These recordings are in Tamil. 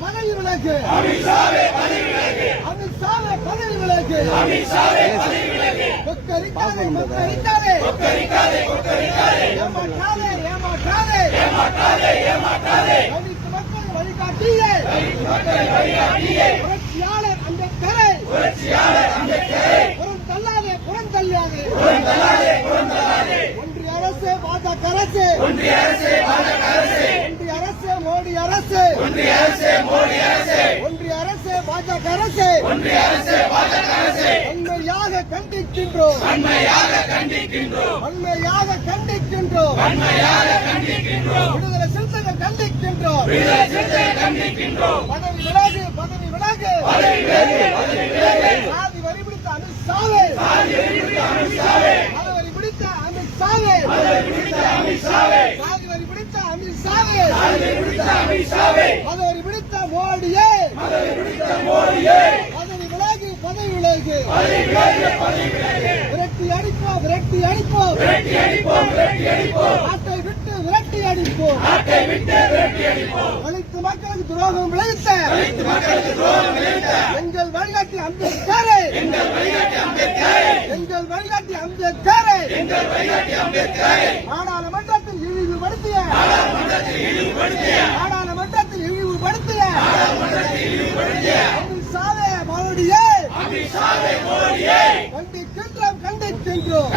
பதவி விலகு. கொக்கரிக்காதே ஏமாற்றாதே. தலித் மக்கள் வழிகாட்டியே புரட்சியாளர் அம்பேத்கரை புறந்தள்ளாதே. ஒன்றிய அரசு பாஜக அரசு, ஒன்றிய அரசு மோடி அரசு, ஒன்றிய அரசு பாஜக அரசு வன்மையாக கண்டிக்கின்றோம். விடுதலை சிறுத்தைகள் கண்டிக்கின்றோம். பதவி விலகு. சாதி வரி பிடித்த அமித்ஷாவே, சாதி வரி பிடித்த அமித்ஷாவே, பதவி பிடித்த மோடியே, பதவி விலகு. விரட்டி அடிப்போம். நாட்டை விட்டு விரட்டி அடிப்போம். தலித் மக்களுக்கு துரோகம் விளைவித்த எங்கள் வழிகாட்டி அம்பேத்கரை, நாடாளுமன்றத்தில் இழிவுபடுத்திய அமித்ஷாவே மோடியே கண்டிக்கின்றோம்.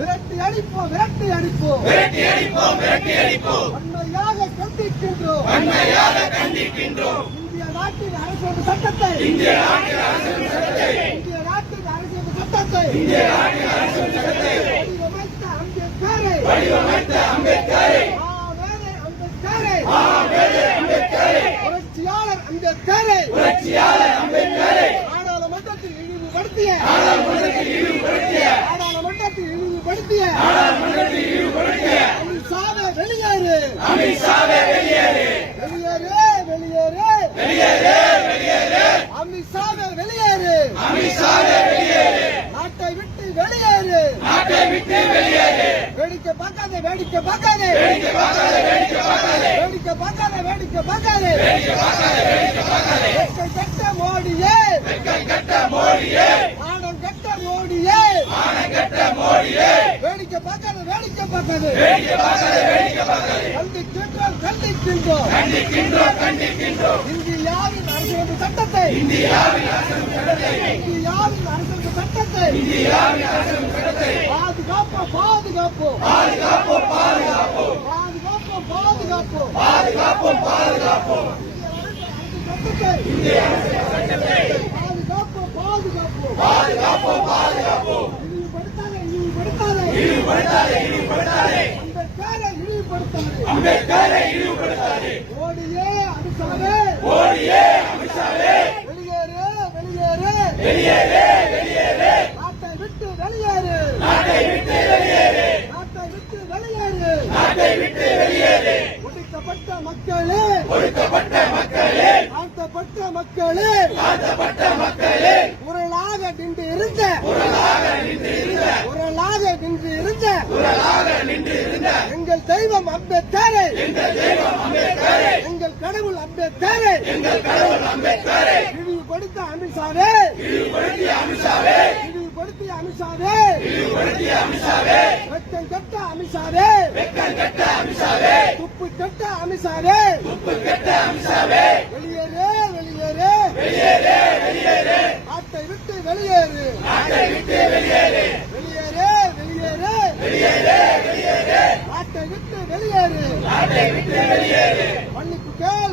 விரட்டி அடிப்போம். வன்மையாக கண்டிக்கின்றோம். இந்திய நாட்டின் அரசியல் சட்டத்தை வடிவமைத்த அம்பேத்கரை, புரட்சியாளர் அம்பேத்கரை நாடாளுமன்றத்தில் இழிவுபடுத்திய அமித்ஷாவே வெளியேறு. அமித்ஷாவே வெளியேறு. நாட்டை விட்டு வெளியேறு. வேடிக்கை பார்க்காதே. கட்ட மோடியே, மானம் கட்ட மோடியே, வேடிக்கை பார்க்காதே. கண்டிக்கின்றோம். இந்தியாவின் அரசியல் சட்டத்தை பாதுகாப்போம். இழிவுபடுத்தாதே. அம்பேத்கரை இழிவுபடுத்தாதே. மோடியே அமித்ஷாவே வெளியேறு. நாட்டை விட்டு வெளியேறு. ஒடுக்கப்பட்ட மக்களே, தாழ்த்தப்பட்ட மக்களே, குரலாக நின்று இருந்த எங்கள் தெய்வம் அம்பேத்கரை, எங்கள் கடவுள் அம்பேத்கரை இழிவுபடுத்திய அமித்ஷாவே, வெட்கம் கட்ட அமித்ஷாவே, துப்பு கட்ட அமித்ஷாவே, வெளியேறு. நாட்டை விட்டு வெளியேறு. நாட்டை விட்டு வெளியேறு. மன்னிப்பு கேள்.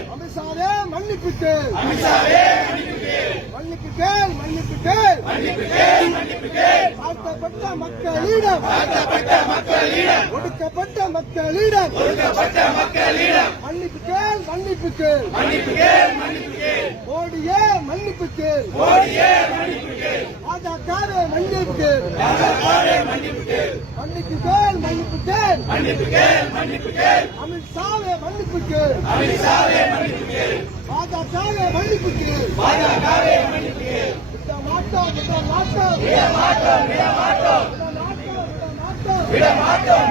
அமித்ஷாவே மன்னிப்பு கேள். தாழ்த்தப்பட்ட மக்களிடம், ஒடுக்கப்பட்ட மக்களிடம் மன்னிப்பு கேள். மோடியே மன்னிப்பு கேள். பாஜகவே மன்னிப்பு கேள். அமித்ஷாவே மன்னிப்பு கேள். பாஜகவே மன்னிப்பு கேள். விட மாட்டோம்.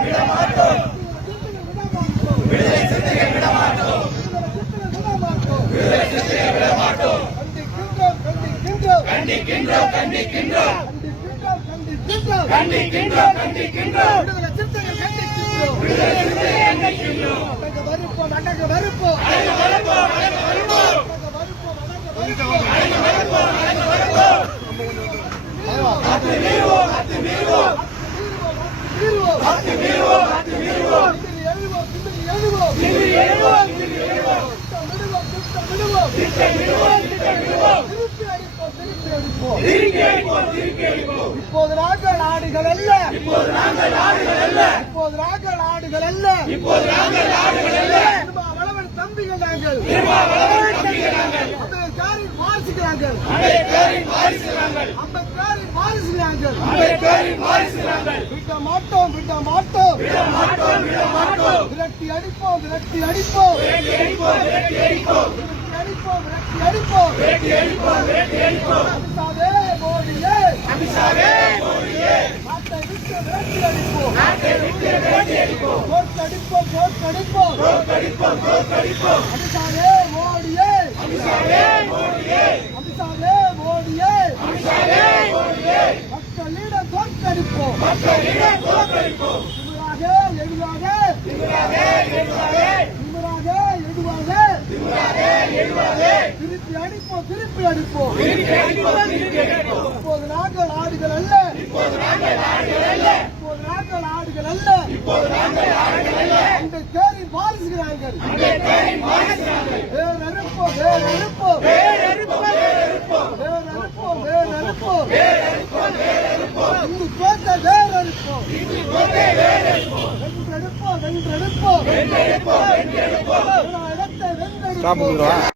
கண்டிக்கின்றோம். விடுதலை சிறுத்தைகள் கண்டிக்கின்றோம். அடங்க மறுப்போம். இப்போது நாங்கள் ஆடுகள் அல்ல. வளவன் தம்பிகள் நாங்கள். அம்பேத்கரின் வாரிசு நாங்கள். விட மாட்டோம். விரட்டி அடிப்போம். அமித்ஷாவே மோடியே நாட்டை விட்டு விரட்டி அடிப்போம். தோற்கடிப்போம். அமித்ஷாவே மோடியே. மக்களிடம் தோற்கடிப்போம். திருப்பி அடிப்போம். இப்போது நாங்கள் ஆடுகள் அல்ல. அம்பேத்கரின் வாரிசுகிறார்கள். வென்றெடுப்போம்.